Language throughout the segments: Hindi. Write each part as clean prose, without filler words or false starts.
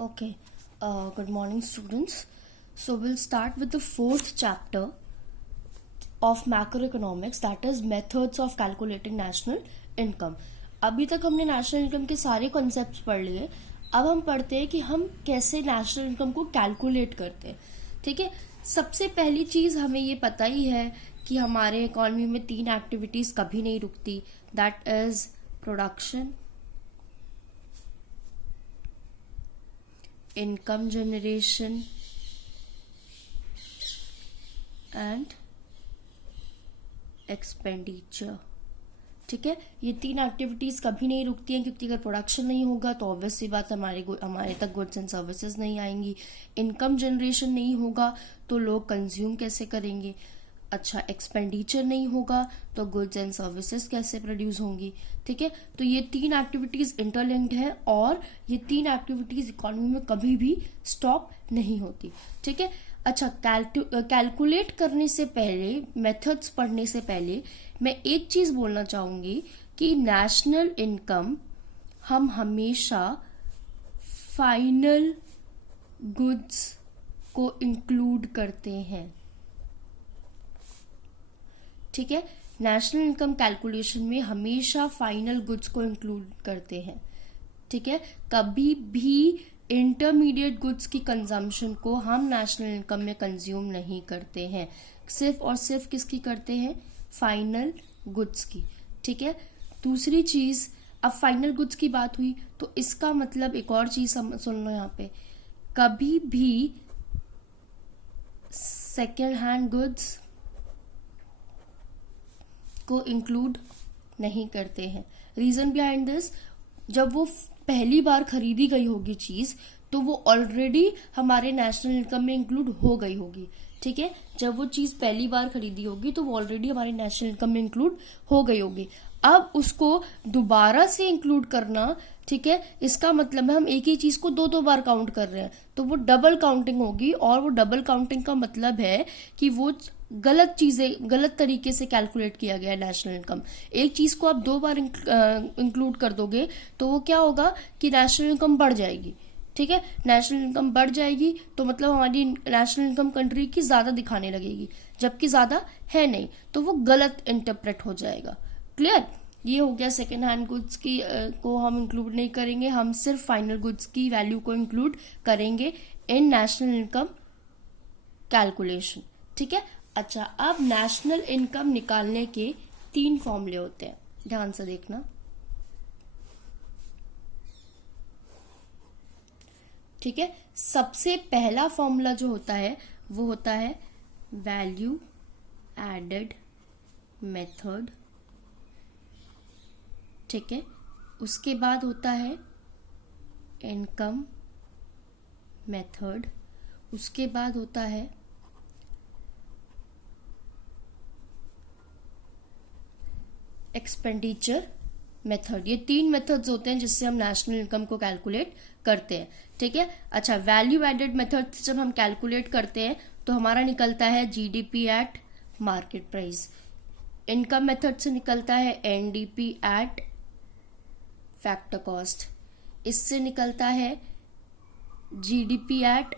Okay, good morning, students. So, we'll start with the fourth chapter of macroeconomics, that is methods of calculating national income. अभी तक हमने नेशनल इनकम के सारे कॉन्सेप्ट्स पढ़ लिए. अब हम पढ़ते हैं कि हम कैसे नेशनल इनकम को कैलकुलेट करते हैं. ठीक है, सबसे पहली चीज हमें ये पता ही है कि हमारे इकोनॉमी में 3 एक्टिविटीज कभी नहीं रुकती. That is production, income generation and expenditure. ठीक है, ये 3 एक्टिविटीज कभी नहीं रुकती हैं, क्योंकि अगर प्रोडक्शन नहीं होगा तो ऑब्वियस सी बात हमारे तक गुड्स एंड सर्विसेज नहीं आएंगी. इनकम जनरेशन नहीं होगा तो लोग कंज्यूम कैसे करेंगे. अच्छा, एक्सपेंडिचर नहीं होगा तो गुड्स एंड सर्विसेज कैसे प्रोड्यूस होंगी. ठीक है, तो ये 3 एक्टिविटीज इंटरलिंक्ड है और ये 3 एक्टिविटीज इकोनॉमी में कभी भी स्टॉप नहीं होती. ठीक है, अच्छा, कैलकुलेट करने से पहले, मेथड्स पढ़ने से पहले मैं एक चीज बोलना चाहूंगी कि नेशनल इनकम हम हमेशा फाइनल गुड्स को इंक्लूड करते हैं. ठीक है, नेशनल इनकम कैलकुलेशन में हमेशा फाइनल गुड्स को इंक्लूड करते हैं. ठीक है, कभी भी इंटरमीडिएट गुड्स की कंजम्पशन को हम नेशनल इनकम में कंज्यूम नहीं करते हैं. सिर्फ और सिर्फ किसकी करते हैं? फाइनल गुड्स की. ठीक है, दूसरी चीज, अब फाइनल गुड्स की बात हुई तो इसका मतलब एक और चीज सुन लो यहाँ पे, कभी भी सेकेंड हैंड गुड्स को इंक्लूड नहीं करते हैं. रीजन बिहाइंड दिस, जब वो पहली बार खरीदी गई होगी चीज तो वो ऑलरेडी हमारे नेशनल इनकम में इंक्लूड हो गई होगी. ठीक है, जब वो चीज पहली बार खरीदी होगी तो वो ऑलरेडी हमारे नेशनल इनकम में इंक्लूड हो गई होगी. अब उसको दोबारा से इंक्लूड करना, ठीक है, इसका मतलब है हम एक ही चीज को 2 बार काउंट कर रहे हैं, तो वो डबल काउंटिंग होगी. और वो डबल काउंटिंग का मतलब है कि वो गलत चीजें, गलत तरीके से कैलकुलेट किया गया है नेशनल इनकम. एक चीज को आप 2 बार इंक्लूड कर दोगे तो वो क्या होगा कि नेशनल इनकम बढ़ जाएगी. ठीक है, नेशनल इनकम बढ़ जाएगी तो मतलब हमारी नेशनल इनकम कंट्री की ज्यादा दिखाने लगेगी, जबकि ज्यादा है नहीं, तो वो गलत इंटरप्रेट हो जाएगा. क्लियर? ये हो गया सेकेंड हैंड गुड्स की को हम इंक्लूड नहीं करेंगे, हम सिर्फ फाइनल गुड्स की वैल्यू को इंक्लूड करेंगे इन नेशनल इनकम कैलकुलेशन. ठीक है, अच्छा, अब नेशनल इनकम निकालने के 3 फॉर्मूले होते हैं, ध्यान से देखना. ठीक है, सबसे पहला फॉर्मूला जो होता है वो होता है वैल्यू एडेड मेथड. ठीक है, उसके बाद होता है इनकम मेथड, उसके बाद होता है एक्सपेंडिचर मेथड. ये 3 मेथड्स होते हैं जिससे हम नेशनल इनकम को कैलकुलेट करते हैं. ठीक है, अच्छा, वैल्यू एडेड मेथड से जब हम कैलकुलेट करते हैं तो हमारा निकलता है GDP at market price. Income method से निकलता है एनडीपी एट फैक्टर कॉस्ट. इससे निकलता है जीडीपी एट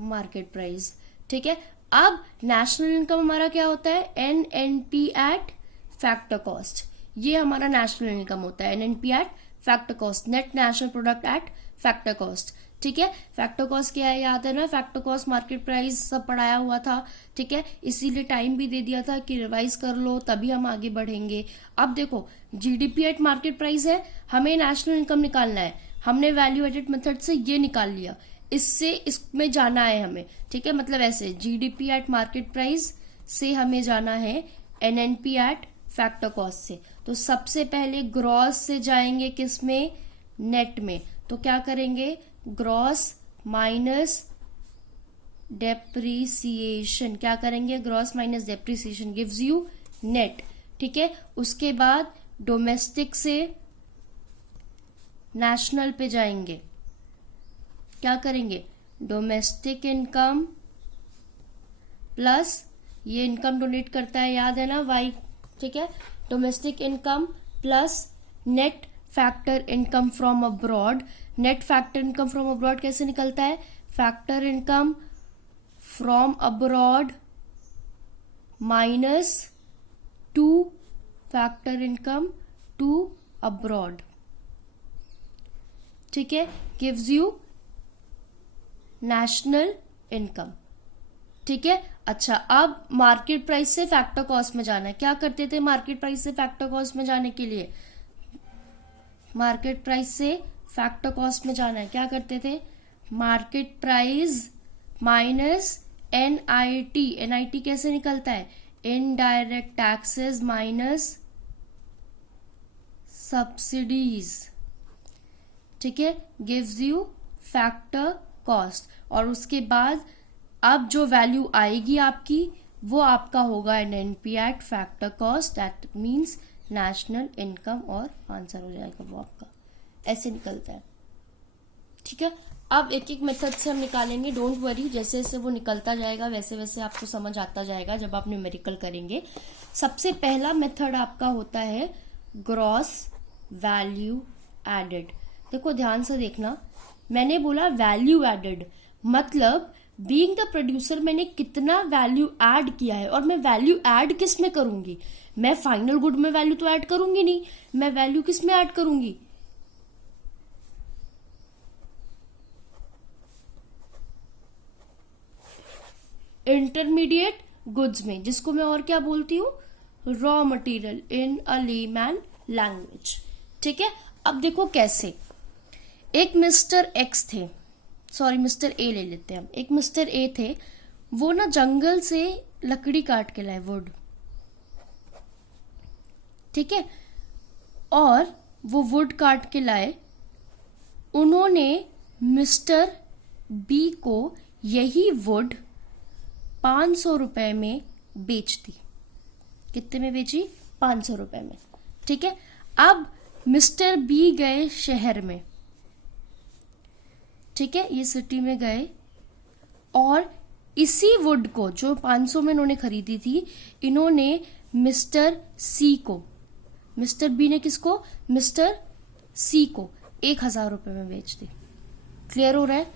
मार्केट प्राइस. ठीक है, अब नेशनल इनकम हमारा क्या होता है? NNP eight factor cost. ये हमारा नेशनल इनकम होता है, NNP eight factor cost, net national product at factor cost. ठीक है, फैक्टर कॉस्ट क्या है? याद है ना, फैक्टर कॉस्ट मार्केट प्राइस सब पढ़ाया हुआ था. ठीक है, इसीलिए टाइम भी दे दिया था कि रिवाइज कर लो, तभी हम आगे बढ़ेंगे. अब देखो, जीडीपी एट मार्केट प्राइस है, हमें नेशनल इनकम निकालना है, हमने वैल्यू एडेड मेथड से ये निकाल लिया, इससे इसमें जाना है हमें. ठीक है, मतलब ऐसे जीडीपी एट मार्केट प्राइस से हमें जाना है एनएनपी एट फैक्टर कॉस्ट से. तो सबसे पहले ग्रॉस से जाएंगे किस में? नेट में. तो क्या करेंगे? Gross minus depreciation. क्या करेंगे? Gross minus depreciation gives you net. ठीक है, उसके बाद डोमेस्टिक से नेशनल पे जाएंगे. क्या करेंगे? डोमेस्टिक इनकम प्लस ये इनकम डोनेट करता है, याद है ना, वाई. ठीक है, domestic income plus net factor income from abroad. Net factor income from abroad कैसे निकलता है? Factor income from abroad minus to factor income to abroad, ठीक है, गिव्स यू नेशनल इनकम, ठीक है। अच्छा, अब मार्केट प्राइस से फैक्टर कॉस्ट में जाना है। क्या करते थे मार्केट प्राइस से फैक्टर कॉस्ट में जाने के लिए? मार्केट प्राइस से फैक्टर कॉस्ट में जाना है, क्या करते थे? Market price minus NIT. NIT कैसे निकलता है? इनडायरेक्ट टैक्सेस माइनस सब्सिडीज, ठीक है, गिव्स यू फैक्टर कॉस्ट। और उसके बाद अब जो वैल्यू आएगी आपकी वो आपका होगा NNP eight factor cost, that means national income, और आंसर हो जाएगा वो आपका। ऐसे निकलता है, ठीक है। अब एक एक मेथड से हम निकालेंगे, डोंट वरी, जैसे जैसे वो निकलता जाएगा वैसे वैसे आपको समझ आता जाएगा जब आप न्यूमेरिकल करेंगे। सबसे पहला मेथड आपका होता है ग्रॉस वैल्यू एडेड। देखो ध्यान से देखना, मैंने बोला वैल्यू एडेड, मतलब बीइंग द प्रोड्यूसर मैंने कितना वैल्यू ऐड किया है, और मैं वैल्यू ऐड किस में करूंगी? मैं फाइनल गुड में वैल्यू तो ऐड करूंगी नहीं, मैं वैल्यू किस में ऐड करूंगी? इंटरमीडिएट गुड्स में, जिसको मैं और क्या बोलती हूँ? Raw material in a layman language, ठीक है। अब देखो कैसे, एक मिस्टर एक्स थे, सॉरी मिस्टर ए ले लेते हैं हम। एक मिस्टर ए थे, वो ना जंगल से लकड़ी काट के लाए, वुड, ठीक है, और वो वुड काट के लाए। उन्होंने मिस्टर बी को यही वुड 500 रुपए में बेच दी। कितने में बेची? 500 रुपए में, ठीक है। अब मिस्टर बी गए शहर में, ठीक है, ये सिटी में गए, और इसी वुड को जो 500 में इन्होंने खरीदी थी, इन्होंने मिस्टर सी को, मिस्टर बी ने किसको? मिस्टर सी को 1000 रुपए में बेच दी। क्लियर हो रहा है?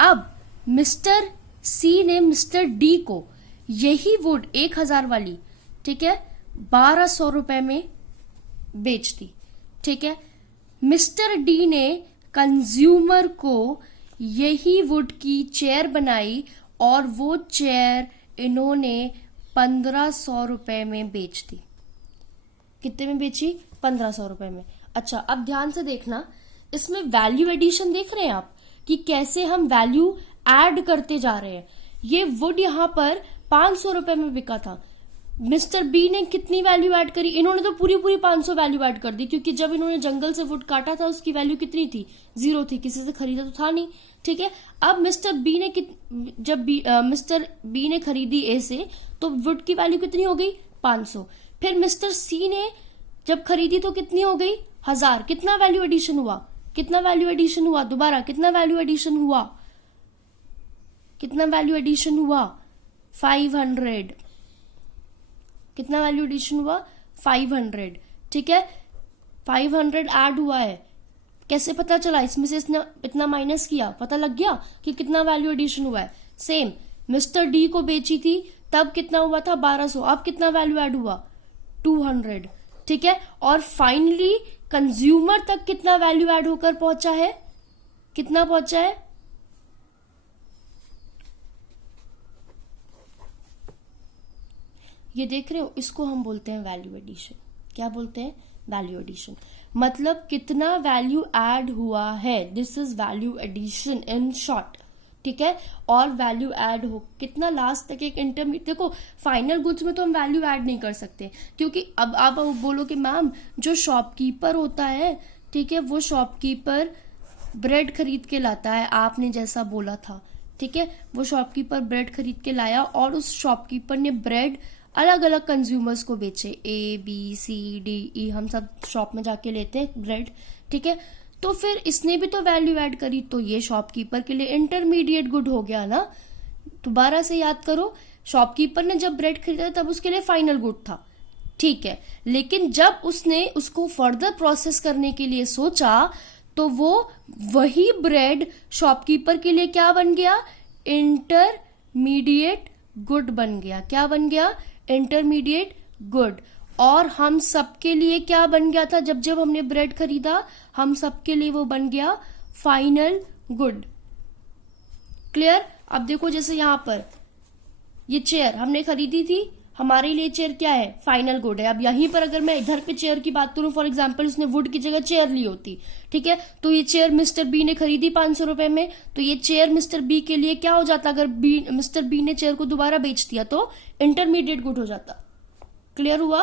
अब मिस्टर सी ने मिस्टर डी को यही वुड 1000 वाली, ठीक है, 1200 रुपए में बेच दी, ठीक है। मिस्टर डी ने कंज्यूमर को यही वुड की चेयर बनाई, और वो चेयर इन्होंने 1500 रुपए में बेच दी। कितने में बेची? 1500 रुपए में। अच्छा, अब ध्यान से देखना, इसमें वैल्यू एडिशन देख रहे हैं आप कि कैसे हम वैल्यू ऐड करते जा रहे हैं। ये वुड यहां पर 500 रुपए में बिका था, मिस्टर बी ने कितनी वैल्यू ऐड करी? इन्होंने तो पूरी 500 वैल्यू ऐड कर दी, क्योंकि जब इन्होंने जंगल से वुड काटा था उसकी वैल्यू कितनी थी? 0 थी, किसी से खरीदा तो था नहीं, ठीक है। अब मिस्टर बी ने मिस्टर बी ने खरीदी ए से, तो वुड की वैल्यू कितनी हो गई? 500। फिर मिस्टर सी ने जब खरीदी तो कितनी हो गई? 1000। कितना वैल्यू एडिशन हुआ? कितना वैल्यू एडिशन हुआ? दोबारा कितना वैल्यू एडिशन हुआ? कितना वैल्यू एडिशन हुआ? 500। कितना वैल्यू एडिशन हुआ? 500, ठीक है। 500 ऐड हुआ है, कैसे पता चला? इसमें से इसने इतना माइनस किया, पता लग गया कि कितना वैल्यू एडिशन हुआ है। सेम मिस्टर डी को बेची थी तब कितना हुआ था? 1200। अब कितना वैल्यू ऐड हुआ? 200, ठीक है। और फाइनली कंज्यूमर तक कितना वैल्यू ऐड होकर पहुंचा है? कितना पहुंचा है? ये देख रहे हो, इसको हम बोलते हैं वैल्यू एडिशन। क्या बोलते हैं? वैल्यू एडिशन, मतलब कितना वैल्यू ऐड हुआ है, this is value addition in short, ठीक है। और वैल्यू ऐड हो कितना लास्ट तक, एक इंटरमीडिएट। देखो फाइनल गुड्स में तो हम वैल्यू ऐड नहीं कर सकते, क्योंकि अब आप बोलो कि मैम जो शॉपकीपर होता है, ठीक है, वो शॉपकीपर ब्रेड खरीद के लाता है, आपने जैसा बोला था, ठीक है, वो शॉपकीपर ब्रेड खरीद के लाया, और उस शॉपकीपर ने ब्रेड अलग अलग कंज्यूमर्स को बेचे, A B C D E, हम सब शॉप में जाके लेते हैं ब्रेड, ठीक है। तो फिर इसने भी तो वैल्यू ऐड करी, तो ये शॉपकीपर के लिए इंटरमीडिएट गुड हो गया ना। दोबारा से याद करो, शॉपकीपर ने जब ब्रेड खरीदा तब उसके लिए फाइनल गुड था, ठीक है, लेकिन जब उसने उसको फर्दर प्रोसेस करने के लिए सोचा तो वो वही ब्रेड शॉपकीपर के लिए क्या बन गया, इंटरमीडिएट गुड बन गया। क्या बन गया, इंटरमीडिएट गुड। और हम सबके लिए क्या बन गया था, जब जब हमने ब्रेड खरीदा हम सबके लिए वो बन गया फाइनल गुड। क्लियर। अब देखो जैसे यहां पर ये चेयर हमने खरीदी थी, हमारे लिए चेयर क्या है, फाइनल गुड है। अब यहीं पर अगर मैं इधर पे चेयर की बात करूं, फॉर एग्जांपल उसने वुड की जगह चेयर ली होती, ठीक है, तो ये चेयर मिस्टर बी ने खरीदी 500 रुपए में, तो ये चेयर मिस्टर बी के लिए क्या हो जाता, अगर मिस्टर बी ने चेयर को दोबारा बेच दिया तो इंटरमीडिएट गुड हो जाता। क्लियर हुआ।